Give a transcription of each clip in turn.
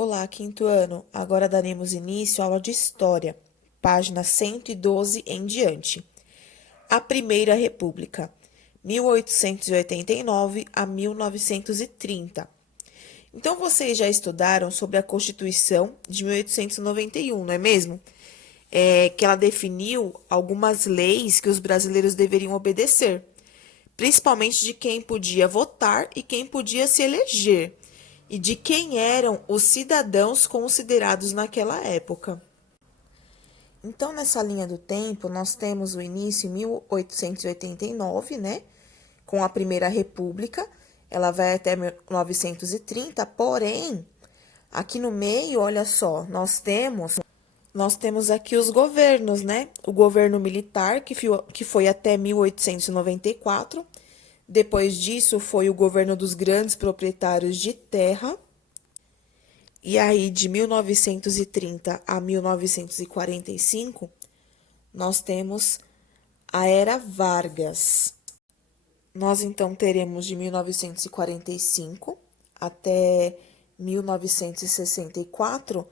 Olá, quinto ano. Agora daremos início à aula de História, página 112 em diante. A Primeira República, 1889 a 1930. Então, vocês já estudaram sobre a Constituição de 1891, não é mesmo? Que ela definiu algumas leis que os brasileiros deveriam obedecer, principalmente de quem podia votar e quem podia se eleger, e de quem eram os cidadãos considerados naquela época. Então, nessa linha do tempo, nós temos o início em 1889, né, com a Primeira República. Ela vai até 1930, porém, aqui no meio, olha só, nós temos aqui os governos, né? O governo militar, que foi até 1894. Depois disso, foi o governo dos grandes proprietários de terra. E aí, de 1930 a 1945, nós temos a Era Vargas. Nós, então, teremos de 1945 até 1964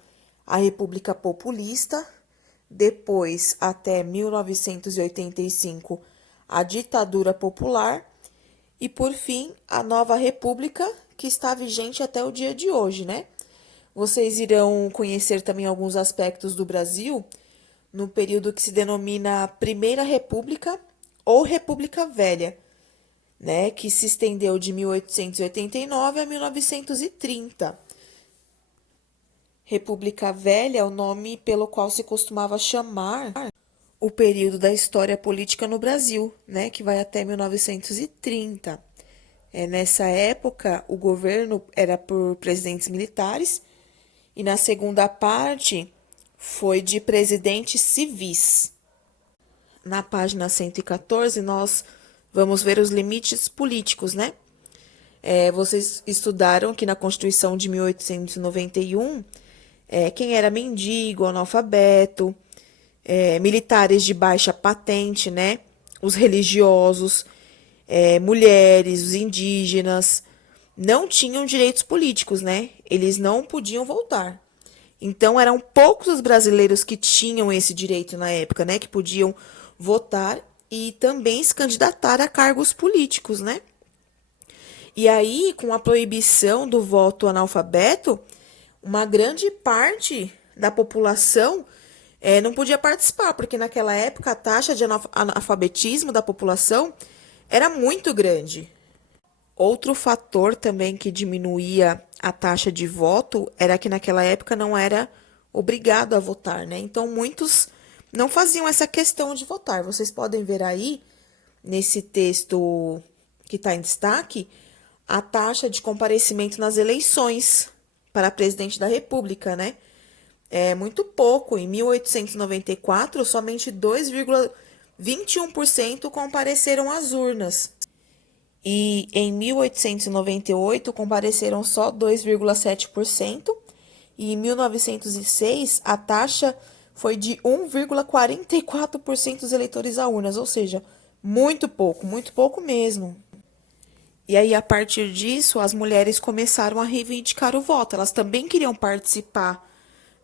a República Populista, depois, até 1985, a Ditadura Popular e, por fim, a Nova República, que está vigente até o dia de hoje, né? Vocês irão conhecer também alguns aspectos do Brasil no período que se denomina Primeira República ou República Velha, né, que se estendeu de 1889 a 1930. República Velha é o nome pelo qual se costumava chamar o período da história política no Brasil, né, que vai até 1930. Nessa época, o governo era por presidentes militares e na segunda parte foi de presidentes civis. Na página 114, nós vamos ver os limites políticos, né? Vocês estudaram que na Constituição de 1891, quem era mendigo, analfabeto, militares de baixa patente, né? Os religiosos, mulheres, os indígenas, não tinham direitos políticos, né? Eles não podiam votar. Então, eram poucos os brasileiros que tinham esse direito na época, né? Que podiam votar e também se candidatar a cargos políticos, né? E aí, com a proibição do voto analfabeto, uma grande parte da população não podia participar, porque naquela época a taxa de analfabetismo da população era muito grande. Outro fator também que diminuía a taxa de voto era que naquela época não era obrigado a votar, né? Então muitos não faziam essa questão de votar. Vocês podem ver aí, nesse texto que está em destaque, a taxa de comparecimento nas eleições para presidente da República, né? É muito pouco. Em 1894, somente 2,21% compareceram às urnas. E em 1898 compareceram só 2,7%, e em 1906 a taxa foi de 1,44% dos eleitores a urnas, ou seja, muito pouco mesmo. E aí, a partir disso, as mulheres começaram a reivindicar o voto. Elas também queriam participar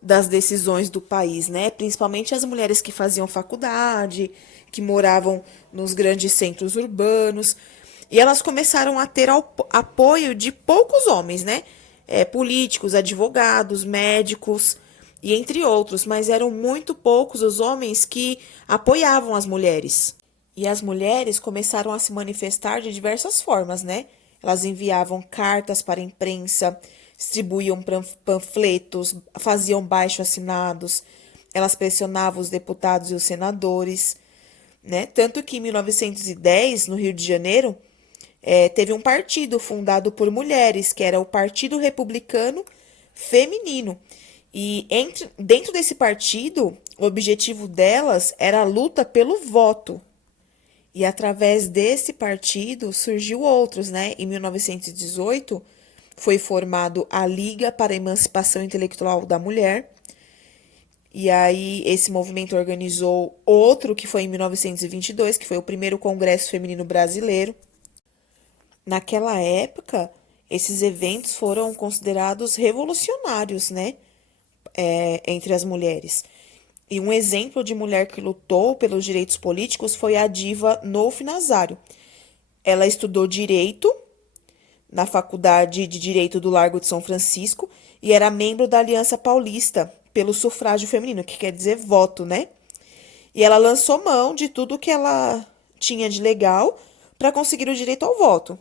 das decisões do país, né? Principalmente as mulheres que faziam faculdade, que moravam nos grandes centros urbanos. E elas começaram a ter apoio de poucos homens, né? Políticos, advogados, médicos e entre outros. Mas eram muito poucos os homens que apoiavam as mulheres. E as mulheres começaram a se manifestar de diversas formas, né? Elas enviavam cartas para a imprensa, distribuíam panfletos, faziam baixo-assinados, elas pressionavam os deputados e os senadores, né? Tanto que em 1910, no Rio de Janeiro, teve um partido fundado por mulheres, que era o Partido Republicano Feminino. E dentro desse partido, o objetivo delas era a luta pelo voto. E através desse partido surgiu outros, né? Em 1918 foi formado a Liga para a Emancipação Intelectual da Mulher. E aí esse movimento organizou outro que foi em 1922, que foi o primeiro Congresso Feminino Brasileiro. Naquela época, Esses eventos foram considerados revolucionários, né, entre as mulheres. E um exemplo de mulher que lutou pelos direitos políticos foi a diva Nolfi Nazário. Ela estudou direito na Faculdade de Direito do Largo de São Francisco e era membro da Aliança Paulista pelo sufrágio feminino, que quer dizer voto, né? E ela lançou mão de tudo que ela tinha de legal para conseguir o direito ao voto.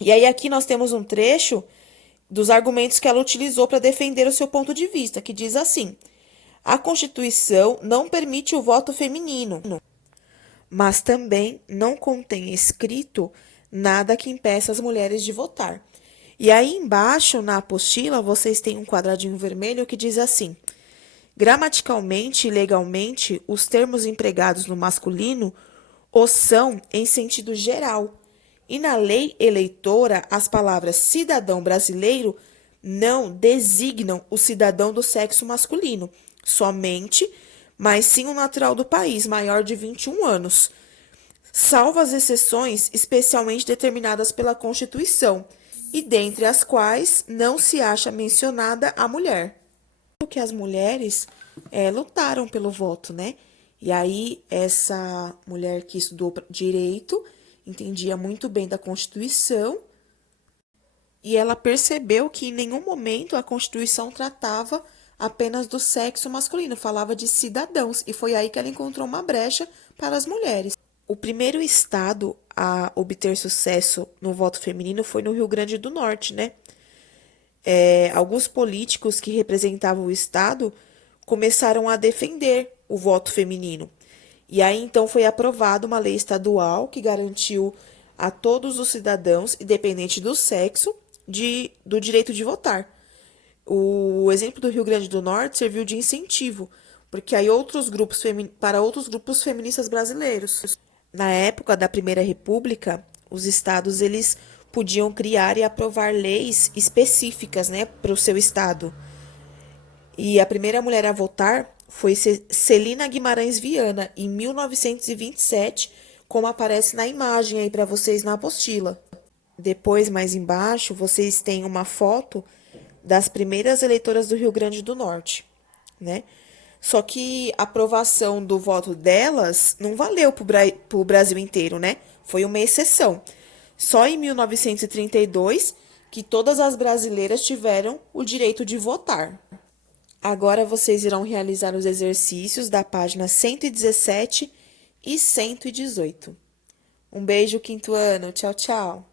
E aí aqui nós temos um trecho dos argumentos que ela utilizou para defender o seu ponto de vista, que diz assim: a Constituição não permite o voto feminino, mas também não contém escrito nada que impeça as mulheres de votar. E aí embaixo, na apostila, vocês têm um quadradinho vermelho que diz assim: gramaticalmente e legalmente, os termos empregados no masculino o são em sentido geral. E na lei eleitora, as palavras cidadão brasileiro não designam o cidadão do sexo masculino, somente, mas sim o natural do país, maior de 21 anos, salvo as exceções especialmente determinadas pela Constituição, e dentre as quais não se acha mencionada a mulher. Que as mulheres lutaram pelo voto, né? E aí, essa mulher que estudou direito entendia muito bem da Constituição e ela percebeu que em nenhum momento a Constituição tratava apenas do sexo masculino, falava de cidadãos, e foi aí que ela encontrou uma brecha para as mulheres. O primeiro estado a obter sucesso no voto feminino foi no Rio Grande do Norte, né? Alguns políticos que representavam o estado começaram a defender o voto feminino. E aí então foi aprovada uma lei estadual que garantiu a todos os cidadãos, independente do sexo, do direito de votar. O exemplo do Rio Grande do Norte serviu de incentivo, porque aí para outros grupos feministas brasileiros. Na época da Primeira República, os estados eles podiam criar e aprovar leis específicas, né, para o seu estado. E a primeira mulher a votar foi Celina Guimarães Viana, em 1927, como aparece na imagem aí para vocês na apostila. Depois, mais embaixo, vocês têm uma foto das primeiras eleitoras do Rio Grande do Norte, né? Só que a aprovação do voto delas não valeu para o Brasil inteiro, né? Foi uma exceção. Só em 1932 que todas as brasileiras tiveram o direito de votar. Agora vocês irão realizar os exercícios da página 117 e 118. Um beijo, quinto ano. Tchau, tchau.